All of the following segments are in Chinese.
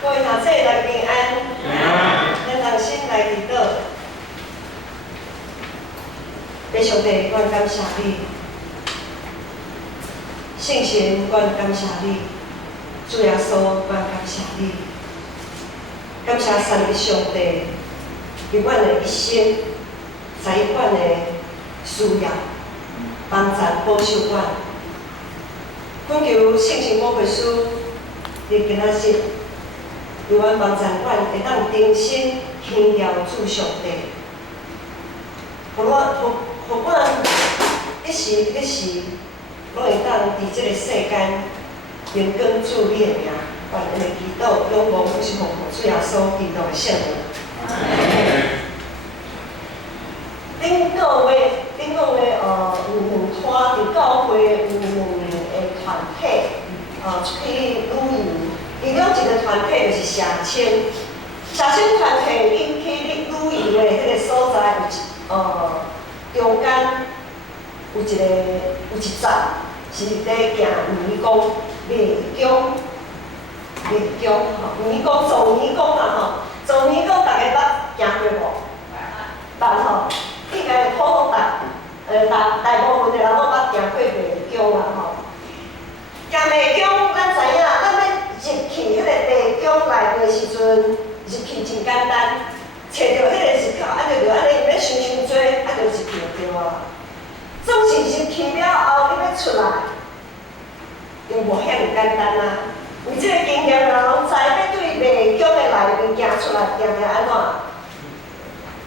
各位读者大家平安，咱同心来祈祷。弟上帝，阮感谢你，圣神，阮感谢你，主耶稣，阮感谢你，感谢三位上帝，伫阮的一生，在阮的需要，帮助保守阮。恳求圣神保惠师，伫今仔日，有阮帮助阮会当重新听调主上帝，互阮一时一时，拢会当伫即个世间荣光主你的名，愿安尼祈祷，仰望福是奉主耶稣基督的圣名。顶个月有两摊伫教会有两个团体，出去旅游。其中一个团体就是社青，社青团体伊去旅游的迄个所在有中间有一站是伫行泥公丽江，泥公做泥公啦吼，做泥公大家捌行过无？捌吼，应该普普大部分的人拢捌行过丽江啦吼。行丽江，咱知影，咱要入去迄个丽江内的时阵，入去真简单，找到迄个入口，就安尼，要想多，就入去就对啊。总是入去了后，你要出来，就无遐尔简单啊。为即个经验人拢知，要对丽江的内面行出来，定安怎？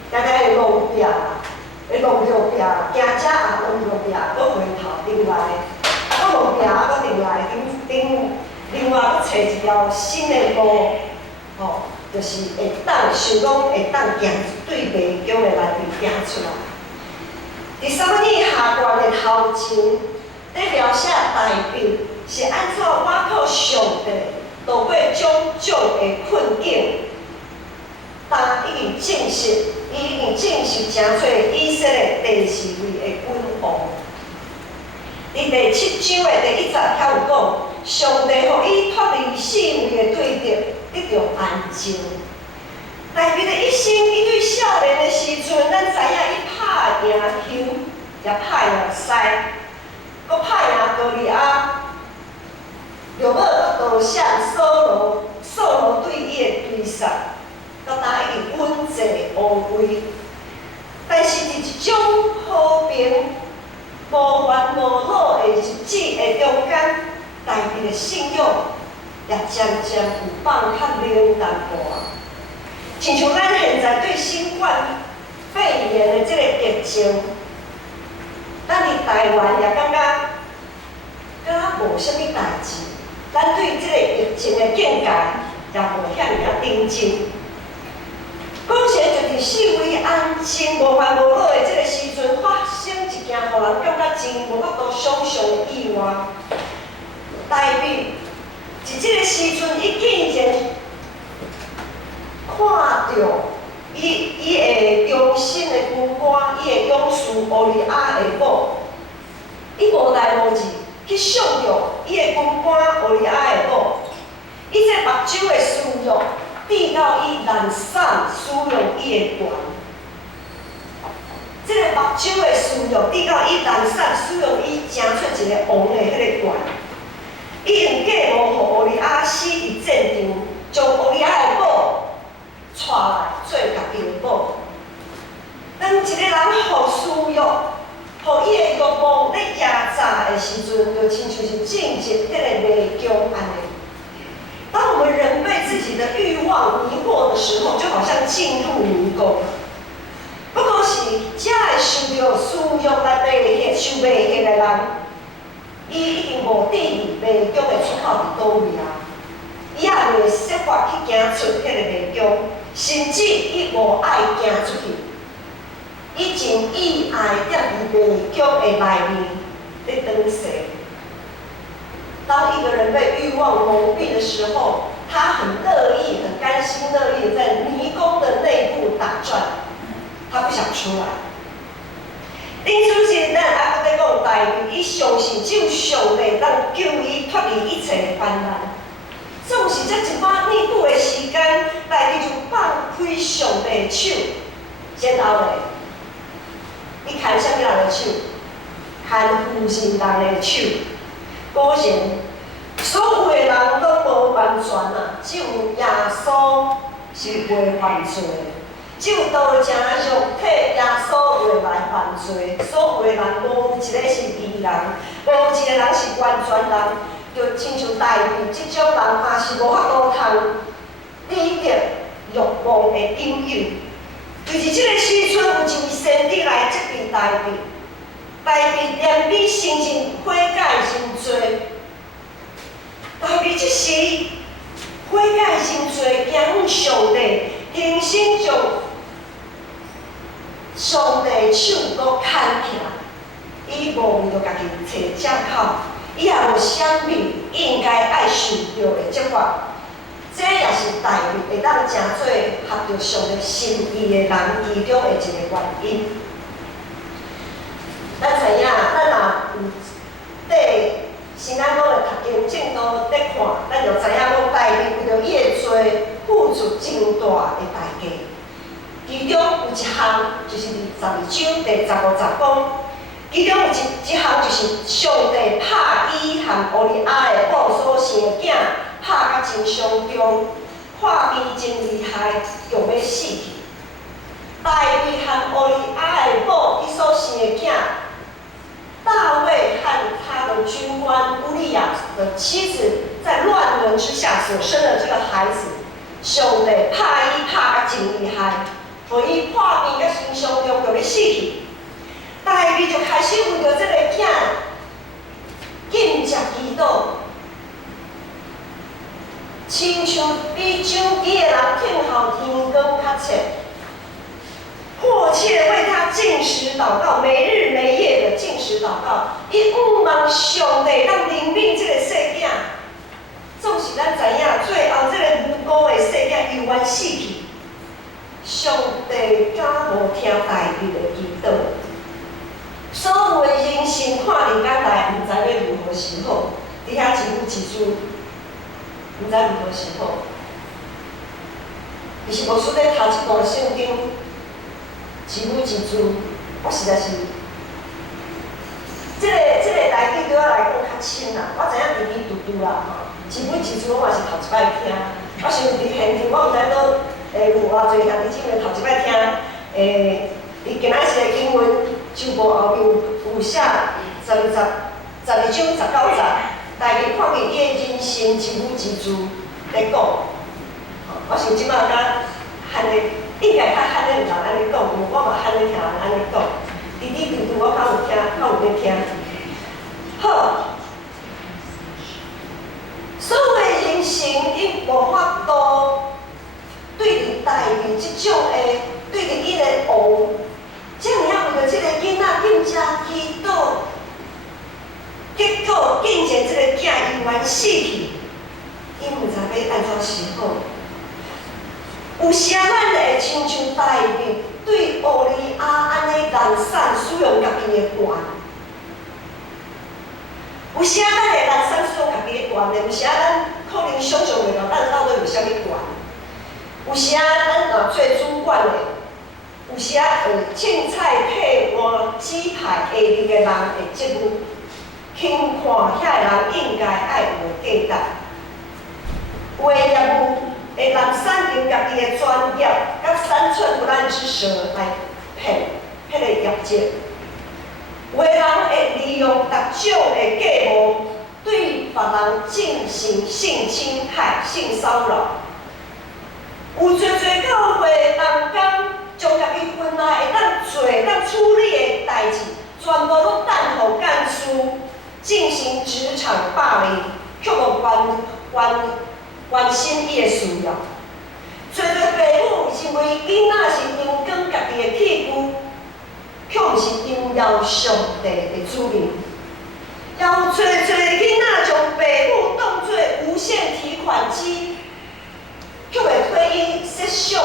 定会弄壁，会弄着壁，行者也弄着壁，搁回头另外，搁弄壁，搁另外另外搁找一条新的路，就是会当想讲会当行对丽江的内面行出来。第三年下段的头前，咧描写代表是按照我靠上帝度过种种的困境，但已经证实真侪以色列第4位的君王。伫第7章的第1节遐有讲，上帝互伊脱离4位的对敌，得到安静。大卫的一生，伊对少年的时阵，咱知影伊拍赢丘，也拍赢西，搁拍赢歌利亚，着要搁夺下扫罗对伊的追杀，搁答应稳坐王位。但是伫一种和平、无烦无恼的日子的中间，大卫的信仰也渐渐有放较冷淡薄。亲像咱现在对新冠肺炎的这个疫情，咱伫台湾也感觉无啥物代志，咱对这个疫情的境界也无遐尔认真。讲起来就伫4位安静、无烦无恼的这个时阵，发生一件互人感觉真无法度想象的意外。大卫伫这个时阵，伊竟然看到伊的忠心的军官，伊的勇士乌利亚的某，伊无代无志去想着伊的军官乌利亚的某，伊这目睭的私欲，逼到伊滥散使用伊的权。这个目睭的私欲，逼到伊滥散使用伊争出一个王的迄个权。伊用计谋，互乌利亚死伫战场，将乌利亚的某带来做家己的某。当一个人互私欲，互伊的欲望咧压榨的时阵，就亲像是进入迄个迷宫安尼。当我们人被自己的欲望迷惑的时候，就好像进入迷宫。不过是只会受到私欲来受迷惑的人，伊已经无伫迷宫的出口伫倒位啊！伊也袂设法去行出迄个迷宫，甚至伊无爱行出去。伊真意爱踮伫迷宫的内面咧转踅。当一个人被欲望蒙蔽的时候，他很乐意、很甘心乐意在迷宫的内部打转，他不想出来。因此是咱还搁在讲大卫，伊相信只有上帝当救伊脱离一切的患难。总是这一把年久的帝手，然后咧，伊牵啥物人的手？牵负心人的手。果然，所有的人拢无完全啊，只有耶稣是袂犯罪的。只有道成肉体，耶稣袂来犯罪。所有的人无一个是义人，无一个人是完全人。就亲像大卫即种人，嘛是无法度通抵得欲望的引诱。就是即个时阵，有一位先知来责备大卫，大卫连比先前悔改真多。大卫即时悔改真多，仰上帝，重新将上帝手搁牵起来，伊无为着家己找借口。伊也无啥物应该爱受到的责罚，这也是大卫会当真做合着上帝心意的人其中的一个原因。咱知影，咱若有缀新安讲的读经正道咧看，咱就知影讲大卫为着伊的罪付出真大的代价。其中有一项就是22章第15节讲。其中有一项就是上帝拍伊和乌利亚的某所生的囝，拍甲真伤重，看伊真厉害，用要死去。大卫和乌利亚的某伊所生的囝，大卫和他的军官乌利亚的妻子在乱伦之下所生的这个孩子，上帝拍伊拍甲真厉害，互伊看伊甲真伤重，用要死去。大卫就开始为着这个囝禁食祈祷，亲像比上机的人听候天光较切，迫切为他禁食祷告，没日没夜的禁食祷告。伊仰望上帝，让怜悯这个细囝。总是咱知影，最后这个无辜的细囝永远死去。上帝敢无听大卫的祈祷？所有的人生看人间来，毋知要如何是好，伫遐一字一字，毋知如何是好。就是无输咧头一段圣经，一字一字，我实在是，这个代志对我来讲较深啦。我知影滴滴嘟嘟啦，吼，一字一字我嘛是头一摆听。我想伫现场，我毋知倒有偌侪兄弟姊妹头一摆听，伊今仔日的经文。就无后面有写12章19节，大家看见伊的人生一字一字在讲。我想即摆甲汉的，应该较汉的人安尼讲，我嘛汉的听人安尼讲，滴滴嘟嘟我较有听，较有咧听。好，所有的人生，伊无法度对伫大卫即种的，对伫伊的王。这样为着这个囡仔禁食祈祷，结果竟然这个囝永远死去，伊毋知要安怎是好。有时啊，咱会亲像大卫对乌利亚安尼懒散使用家己的权，有时啊，咱会懒散使用家己的权咧，有时啊，咱可能想象袂到咱到底有啥物权。有时啊，咱若做主管的。有时啊，凊彩替换指派下面的人的职务，轻看遐个人应该爱有的价值。有的业务会懒散用家己的专业甲三寸不烂之舌来骗迄个业绩。有的人会利用各种的假冒，对别人进行性侵害、性骚扰。有侪教会人工。将家己分内会当做、当处理的代志，全部都等候干事进行职场霸凌，却无关心伊的需要。侪父母认为囡仔是阳光家己的屁股，却毋是荣耀上帝的子民。也有侪囡仔将父母当作无限提款机，却会替伊设想。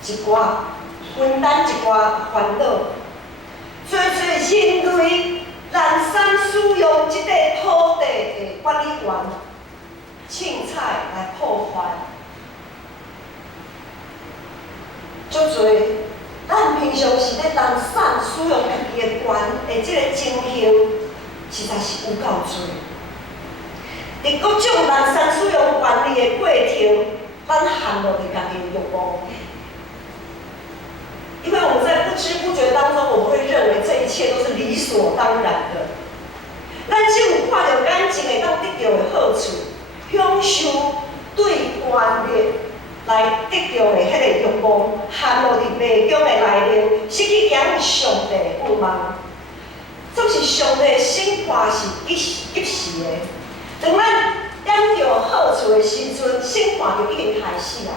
一寡分担一寡烦恼，侪人类懒散使用即个土地的管理员，凊彩来破坏。足侪咱平常时咧当散使用家己的权的即个情形，实在是有够多。伫各种人善使用权利的过程，咱陷落伫家己的欲望。因为我们在不知不觉当中，我们会认为这一切都是理所当然的。咱只有看到眼前会当得到的好处，享受对权力来得到的迄个欲望，陷落伫迷宫的内面，失去仰上帝的渴望。总是上帝的审判是及时的。当咱捡到好处的时阵，审判就已经开始啦。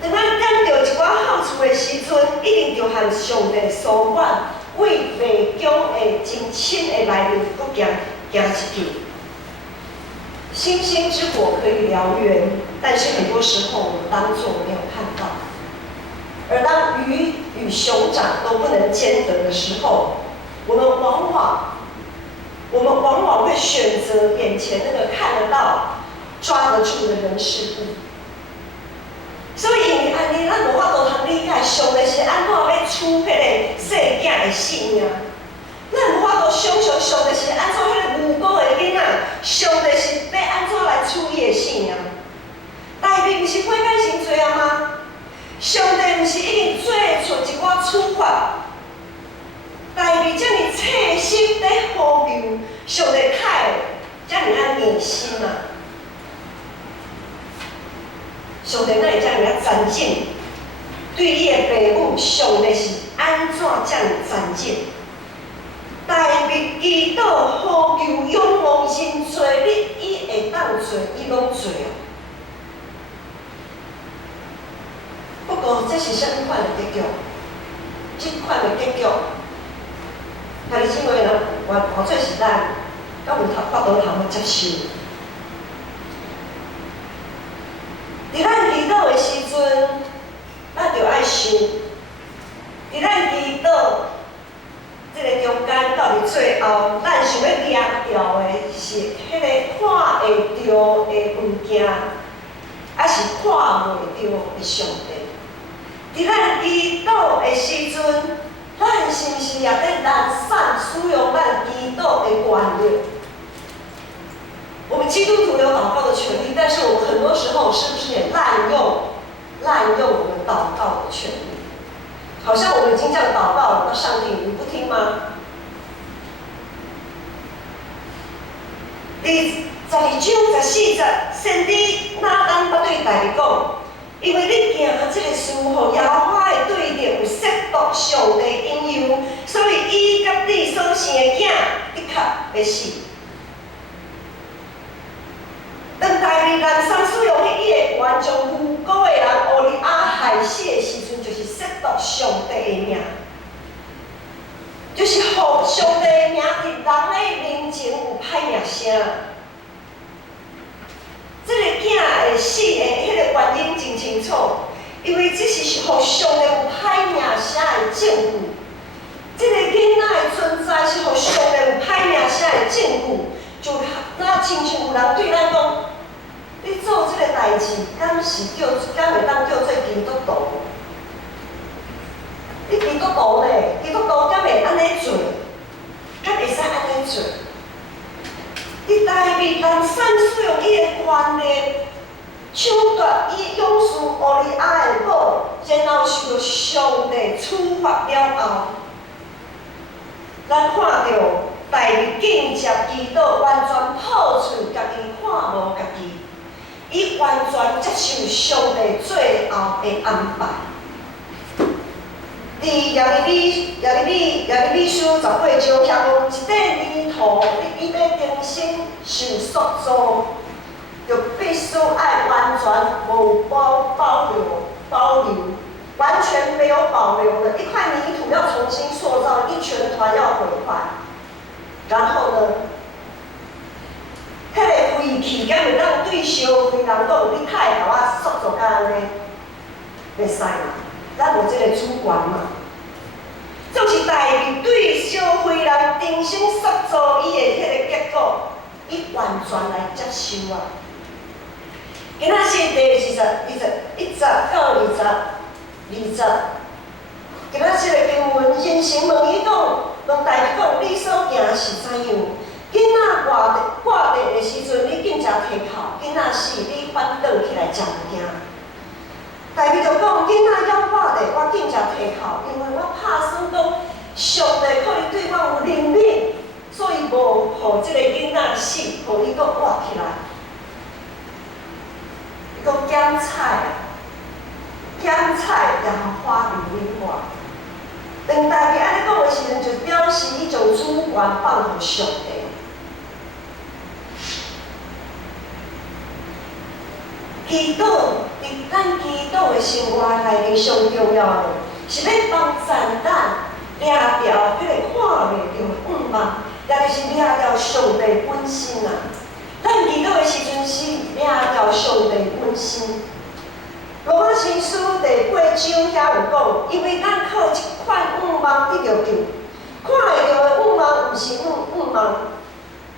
当咱捡到一寡好处的时阵，一定就和上帝所愿，为迷宫的真深的内面，搁行出去。星星之火可以燎原，但是很多时候我们当作没有看到。而当鱼与熊掌都不能兼得的时候，我们往往会选择眼前那个看得到、抓得住的人事物。所以因为安尼，咱无法度通理解上帝是安怎要处迄个细囝的性命。咱无法度想象上帝是安怎迄个无辜的囡仔，上帝是要安怎来处伊的性命。大卫毋是悔改成罪啊吗？上帝毋是已经做出一寡处罚？大卫遮尔切心在呼求上帝凯，遮尔啊热心啊！上帝哪会遮尔啊残忍？对伊的父母，上帝是安怎遮尔残忍？大卫祈祷呼求仰望认罪，伊会当做，伊拢做哦。不过这是啥物款的结局？即款的结局，兄弟姊妹人，偌做是咱敢有法度通接受？伫咱祈祷的时阵，咱就爱想，伫咱祈祷这个中间到伫最后，咱想要掠掉的是迄个看会到的物件，还是看袂到的上帝？伫咱祈祷的时阵，咱是毋是也在懒散使用咱祈祷的权利？我们基督徒有祷告的权利，但是我们很多时候是不是也滥用我们祷告的权利？好像我们已经这样祷告了，那上帝你不听吗？第12章14节，先知拿单捌对大卫讲，因为你行这个事，互耶和华的对立有亵渎上帝应由，所以伊甲你所生的囝的确要死。当大卫滥散使用伊的权，将无辜的人乌利亚害死的时阵，就是亵渎上帝的名，就是互上帝的名伫人的面前有歹名声。这个囝会死的迄个原因真清楚，因为这是互上帝有歹名声的证据。这个囡仔的存在是互上帝有歹名声的证据，就那亲像有人对咱讲，你做这个代志，敢会当叫做基督徒？你基督徒呢？基督徒敢会安尼做？敢会使安尼做？你大卫滥散使用伊的权利，抢夺伊勇士乌利亚的宝，然后受到上帝处罚了后，咱看到大卫敬接祈祷，完全破除家己看无家己，伊完全接受上帝最后的安排。伫耶利米书18章遐讲，一块泥土，你要重新受塑造，就必须爱完全无保留，完全没有保留的一块泥土要重新塑造，一全团要毁坏。然后呢，迄个废气敢会当对烧灰人讲，你太甲我塑造甲安尼，袂使嘛？咱无这个主权嘛。就是大卫对烧灰人重新塑造伊的迄个结果，伊完全来接受啊。今仔是第21到20，今仔即个经文，先生问伊讲，问大家讲，你所行是怎样？囡仔挂地的时阵，你紧食摕哭；囡仔死，你反倒起来食物件。大家就讲，囡仔要挂地，我紧食摕哭，因为我拍算讲，上帝可能对我有怜悯，所以无互即个囡仔死，互伊搁活起来。伊讲捡菜，也互花莲你活。当大家安尼讲的时阵，就表示伊将主权放互上帝。祈祷，伫咱祈祷的生活内面上重要的，是要帮助咱掠掉迄个看袂到的恶梦，也就是掠掉上帝本身啊。咱祈祷的时阵是掠掉上帝本身。罗马书第8章遐有讲，因为咱靠一款恶梦得着救，看会到的恶梦毋是恶梦，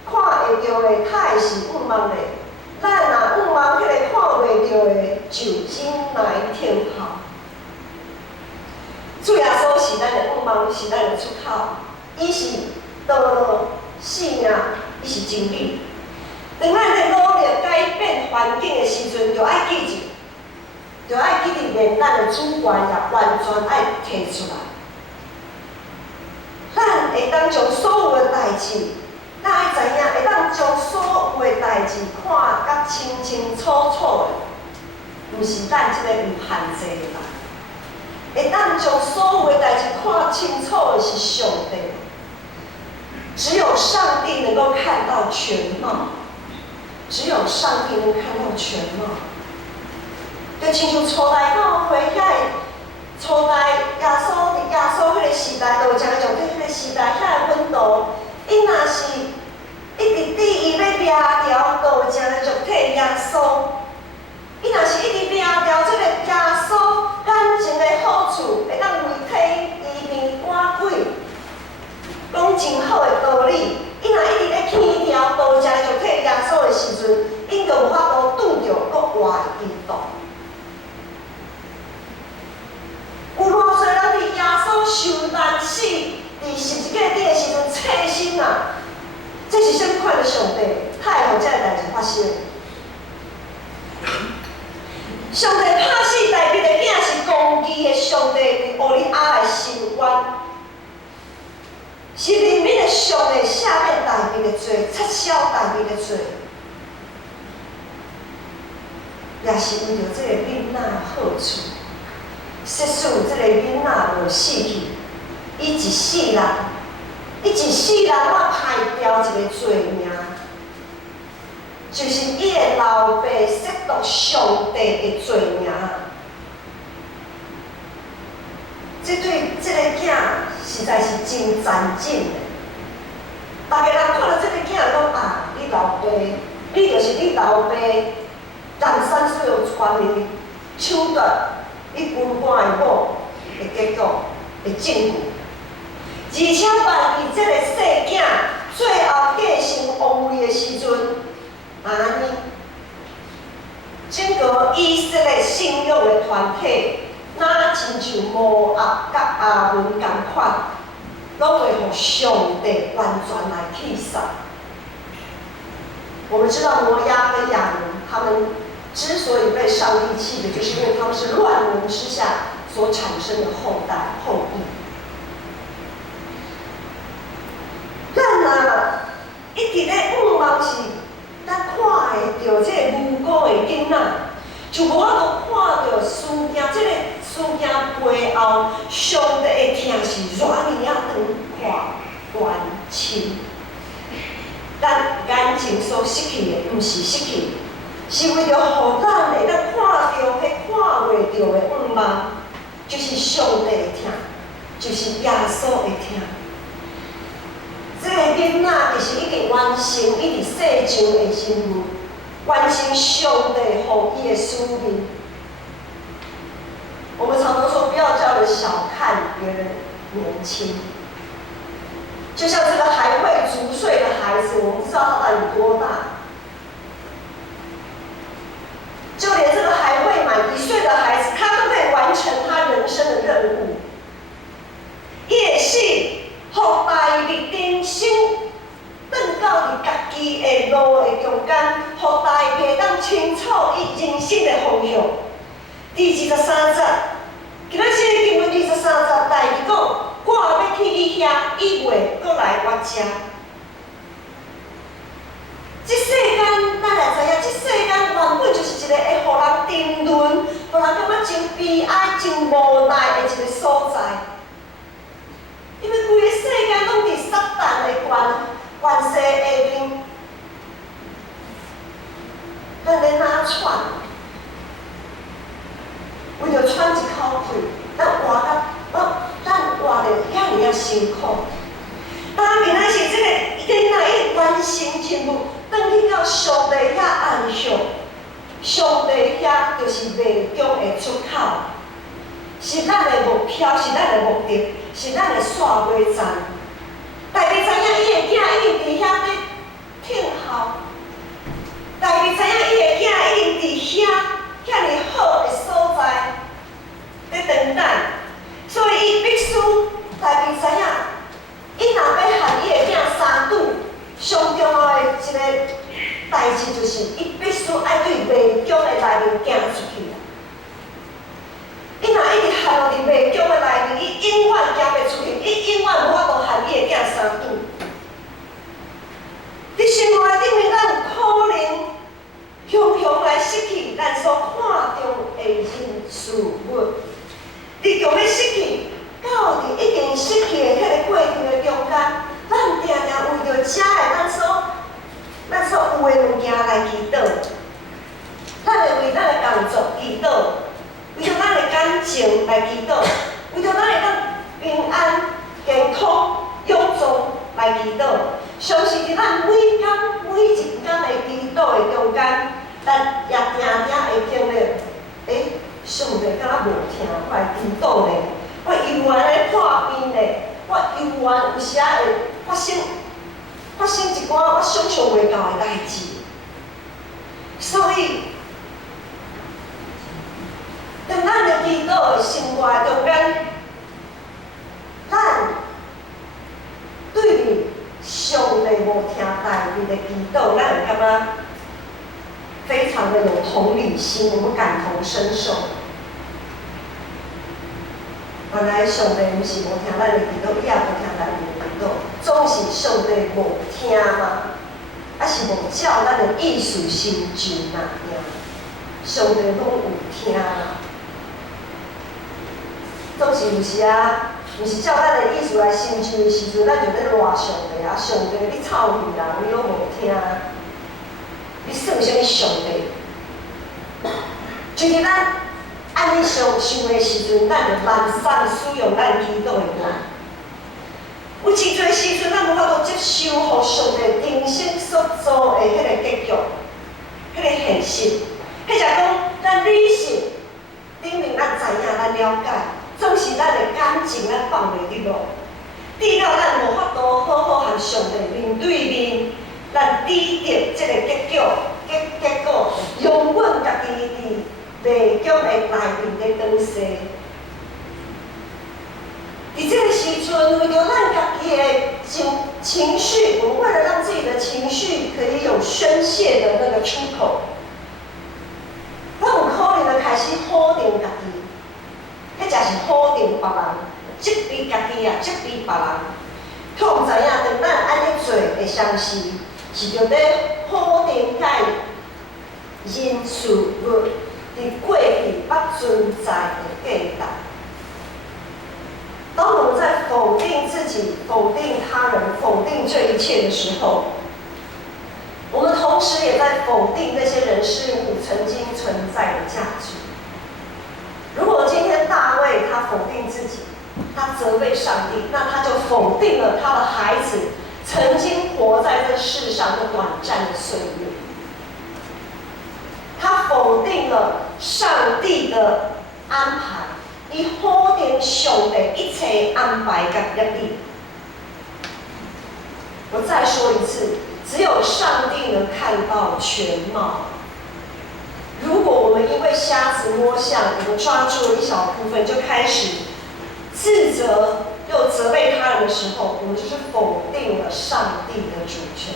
看会到的它会是恶梦嘞。咱若恶梦迄个看袂到的，就真来天好。主耶稣是咱的恶梦，是咱的出口。伊是道路、性命，伊是真理。当咱在努力改变环境的时阵，就爱记住。就爱记得连咱的主权也完全爱摕出来。咱会当将所有的代志，咱爱知影，会当将所有的代志看甲清清楚楚的，毋是咱即个有限制的人。会当将所有的代志看清楚的是上帝。只有上帝能够看到全貌，只有上帝能看到全貌。就亲像初代教会遐个初代耶稣迄个时代，道成上帝迄个时代遐个温度，伊若是一直伫伊要掠掉道成的肉体耶稣，伊若是一直掠掉即个耶稣感情的好处，会当为体医病赶鬼，讲真好的道理，伊若一直咧牵掉道成的肉体耶稣的时阵，因就无法度拄着国外的引导。有偌侪人伫耶稣受难死，伫十字架顶的时阵切身啊！这是啥款的上帝？他会互这个代志发生？上帝拍死大卫的囝是公义的上帝，为乌利亚来伸冤，是人民的上帝赦免大卫的罪，撤销大卫的罪，也是为着这个囡仔的好处。即使这个囡仔无死去，伊一世人，我排掉一个罪名，就是伊的老爸亵渎上帝的罪名。这对这个囝实在是真残忍的。大家人看到这个囝讲啊，你老爸，你就是你老爸，人山所有传的手段。你军官的某的结果的证据，而且万一这个细囝最后继承王位的时阵，安尼，整个以色列信仰的团体，哪亲像摩押甲亚伦同款，拢会互上帝完全来替杀。我们知道摩押跟亚伦他们之所以被上帝弃绝，就是因为他们是乱伦之下所产生的后裔。咱啊，一直咧仰望是，咱看会到这个无辜的囡仔，就无法度看到事件，这个事件背后，上帝的疼是偌尼啊长宽深。咱眼睛所失去的，毋是失去，是为着互咱会当看到迄看袂到的恶梦，就是上帝的疼，就是耶稣的疼。这个囡仔就是已经完成伊伫世上的任务，完成上帝予伊的使命。我们常常说，不要叫人小看别人年轻。就像这个还未足岁的孩子，我们不知道他到底有多大。就连这个还未满1岁的孩子，他都可以完成他人任务。伊会使互大力人生转到伫家己的路的中间，互大家当清楚伊人生的方向。第23节，今仔日经文23节，第二讲，我要去伊遐，伊袂阁来我遮。这世间，咱来知影，这世间原本就是一个会互人沉沦、互人感觉真悲哀、真无奈的一个所在。因为规个世间拢伫撒旦的权势下面，咱咧哪喘？为着喘一口气，咱活得遐尔辛苦。当今仔是这个囡仔伊完成任务，转去到上帝遐安息，上帝遐就是迷宫的出口，是咱的目标，是咱的目的，是咱的煞尾站。大家知影伊的囝一定伫遐咧听候，大家知影伊的囝一定伫遐遐尔好的所在咧等待，所以伊必须大家知影。伊若要和伊的囝相拄，上重要的一个代志就是，伊必须爱对迷宫的内面行出去。伊若一直陷入伫迷宫的内面，伊永远行袂出去，伊永远无法度和伊的囝相拄。伫生活顶面，咱有可能常常来失去咱所看重的人事物，你强要失去。到伫已经失去的迄个过程的中间，咱常常为着遮的咱所有的物件来祈祷，咱会为咱的工作祈祷，为着咱的感情来祈祷，为着咱会当平安、健康、永驻来祈祷。相信伫咱每一天的祈祷的中间，咱也常常会经历，上帝敢若无听我的祈祷咧。我犹原咧破病咧，我犹原有时啊会发生一寡我想象袂到的代志，所以，当咱的祈祷的生活中间，咱对于上帝无听代志的祈祷，咱会感觉非常的有同理心，我们感同身受。原来上帝毋是无听咱的祈祷，伊也无听咱的祈祷，总是上帝无听嘛，还是无照咱的意思成就那样。上帝拢有听，总是有时啊，毋是照咱的意思来成就的时阵，咱就咧赖上帝啊！上帝，你臭屁人，你拢无听，你算啥物上帝？就是咱。安尼想的时阵，咱就懒散使用咱祈祷的话。有真侪时阵，咱无法度接受互上帝人生所做的迄个结局，迄个现实。迄就讲，咱理性顶面咱知影，咱了解，总是咱的感情咱放袂入落，直到咱无法度好好和上帝面对面，咱抵得这个结果，永远家己伫迷宫的内面咧当西。伫这个时阵，为着咱家己的情绪，我们为了让自己的情绪可以有宣泄的那个出口，咱有可能就开始否定家己，迄才是否定别人，责备家己啊，责备别人。可毋知影，当咱安尼做的相时，是着咧否定解人事物伫过去捌存在的价值。当我们在否定自己、否定他人、否定这一切的时候，我们同时也在否定那些人事物曾经存在的价值。如果今天大卫他否定自己，他责备上帝，那他就否定了他的孩子曾经活在这世上的短暂的岁月。他否定了上帝的安排，伊否定上帝一切安排甲约定。我再说一次，只有上帝能看到全貌。如果我们因为瞎子摸象，我们抓住了一小部分，就开始自责又责备他人的时候，我们就是否定了上帝的主权。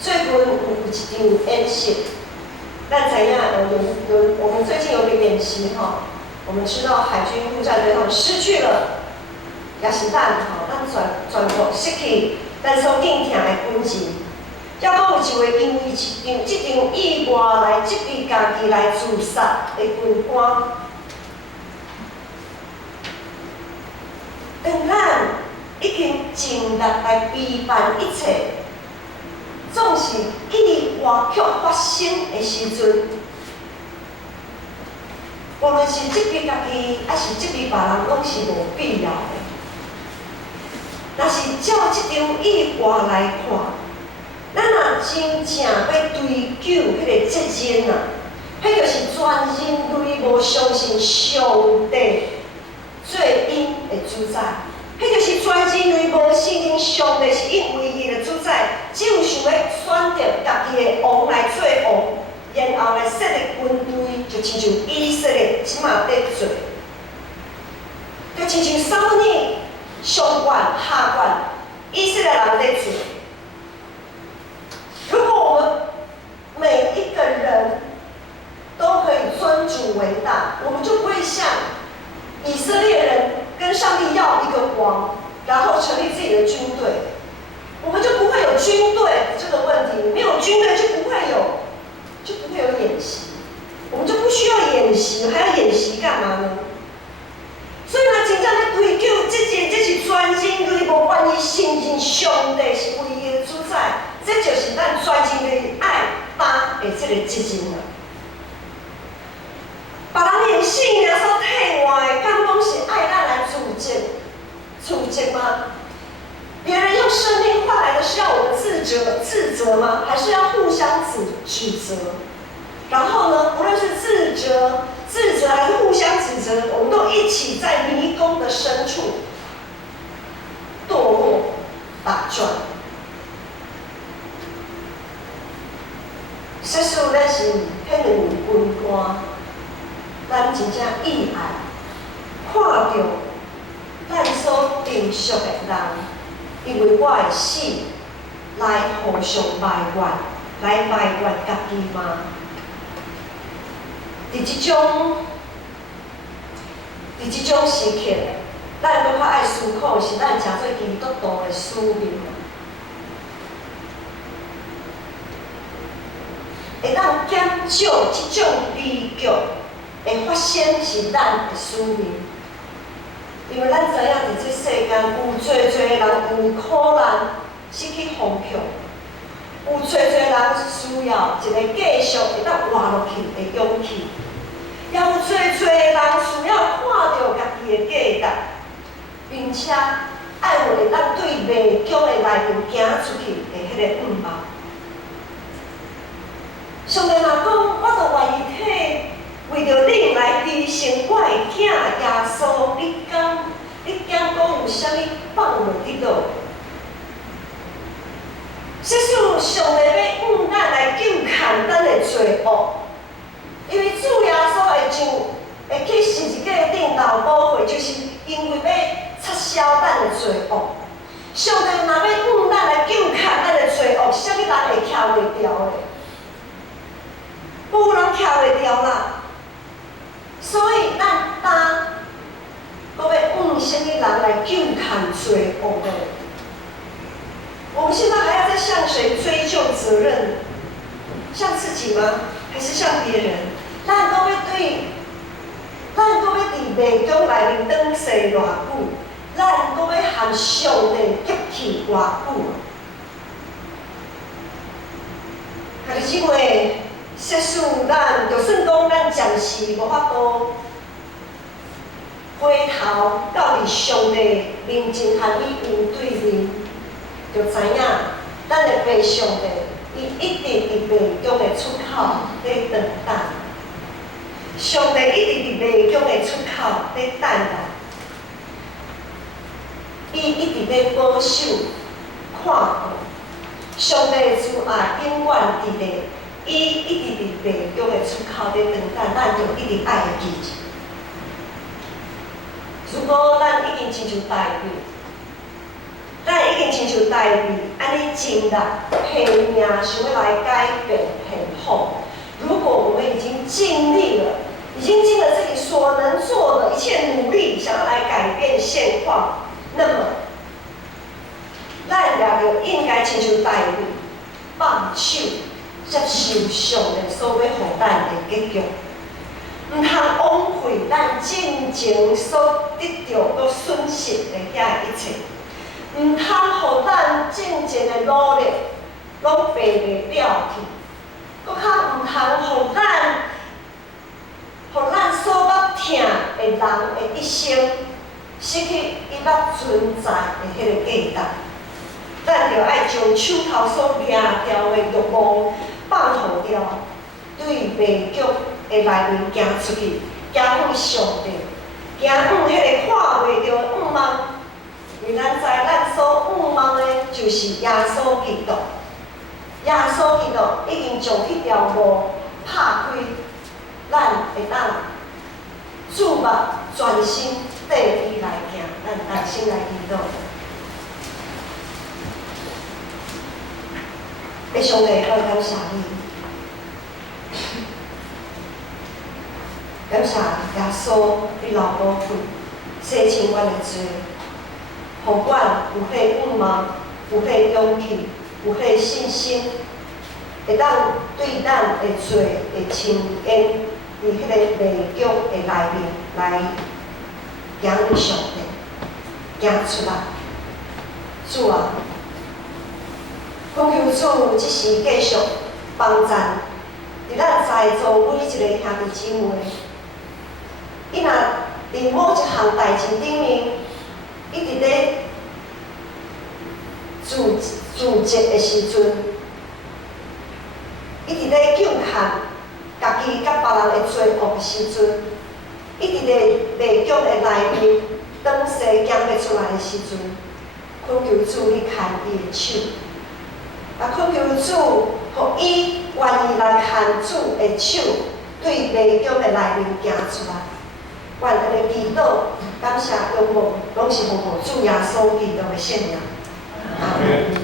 所以有一场演习，但怎样？我们最近有个演习哈，我们知道海军陆战队他们失去了，也是咱咱全国失去咱所敬听的军人。要讲有一位因为这场意外来责备家己来自杀的军官，当咱已经尽力来批判一切，总是意外却发生的时阵，无论是责备家己，还是责备别人，拢是无必要的。若是照这场意外来看，咱若真正要追究迄个责任啊，迄就是全人类无相信上帝做因的主宰，迄就是全人类无信任上帝是因为伊的主宰，只有想要选择家己的王来做王，然后来设立军队，就亲像以色列即马在做，就亲像3年上官下官，以色列人在做。如果我们每一个人都可以尊主为大，我们就不会像以色列人跟上帝要一个王，然后成立自己的军队，我们就不会有军队这个问题。没有军队就不会有演习，我们就不需要演习，还要演习干嘛呢？所以呢，真正要追究这是全人类无愿意信任上帝是唯一的主宰。这就是咱全人类爱担的这个责任啊！别人连性命所替换的，敢讲是爱咱来自责吗？别人用生命换来的是要我们自责吗？还是要互相指责？然后呢，无论是自责还是互相指责，我们都一起在迷宫的深处堕落打转。说实咱是迄两位军官，咱真正意爱看到咱所定属的人，因为我的死来互相埋怨，来埋怨家己吗？伫这种时刻，咱搁较爱思考是咱诚做基督徒的使命。会当减少这种悲剧的发生是咱的使命，因为咱知影伫这世间有侪人因为苦难失去方向，有侪人需要一个继续会当活落去的勇气，也有侪人需要看到家己的价值，并且爱有会当对迷宫的内面行出去的迄个愿望。上帝若讲，我就愿意为着恁来牺牲我的囝耶稣，你敢讲有啥物放袂得落？即使上帝要用咱来救赎咱的罪恶，因为主耶稣会去十字架顶头保护，就是因为要撤销咱的罪恶。上帝若要用咱来救赎咱的罪恶，啥物人会徛袂牢的？无人徛袂牢啦，所以咱搁要用啥物人来救赎罪恶的？我们现在还要再向谁追究责任？向自己吗？还是向别人？咱搁要伫迷宫内面等势偌久？咱搁要和上帝急去偌久？兄弟姊妹。说实咱就算讲咱暂时无法度回头到伫上帝面前和伊面对面，就知影咱的爸上帝，伊一直伫迷宫的出口在等待。上帝一直伫迷宫的出口在等待，伊一直在保守看顾。上帝的慈爱永远伫咧。伊一直伫迷宫的出口在等待，咱就一直爱记住。如果咱已经亲像大卫，咱已经亲像大卫安尼尽力拼命想要来改变现况。如果我们已经尽力了，已经尽了自己所能做的一切努力，想要来改变现况，那么咱也就应该亲像大卫，放手接受上帝所要予咱的结局。唔通枉费咱真前所得到佮损失的遐一切，唔通互咱真前的努力拢白白了去，佮较唔通互咱所捌疼的人的一生失去伊捌存在的迄个价值。咱着爱将手头所掠掉的欲望放互掉，对迷局的内面行出去，行向上帝，行向迄个看袂到的盼望。因为咱知咱所盼望的，就是耶稣基督。耶稣基督已经将迄条路拍开，咱会当注目专心跟伊来行。咱来先来祈祷。上帝，我感谢你。感谢耶稣，你流宝血，洗清阮的罪，互阮有迄盼望，有迄勇气，有迄信心，会当对咱的罪的深渊，伫迄个迷局的内面来行向上帝，行出来。主啊，恳求主即时继续帮赞，伫咱在座每一个兄弟姊妹。伊若伫某一项代志顶面，伊伫咧自责的时阵，伊伫咧纠缠家己甲别人的罪恶的时阵，伊伫咧迷局的内面当时行袂出来的时阵，恳求主你牵伊的手，也恳求主，互伊愿意来牵主的手，对迷局的内面行出来。愿安尼祈祷，感谢仰望，拢是奉主耶稣基督的圣名。阿门。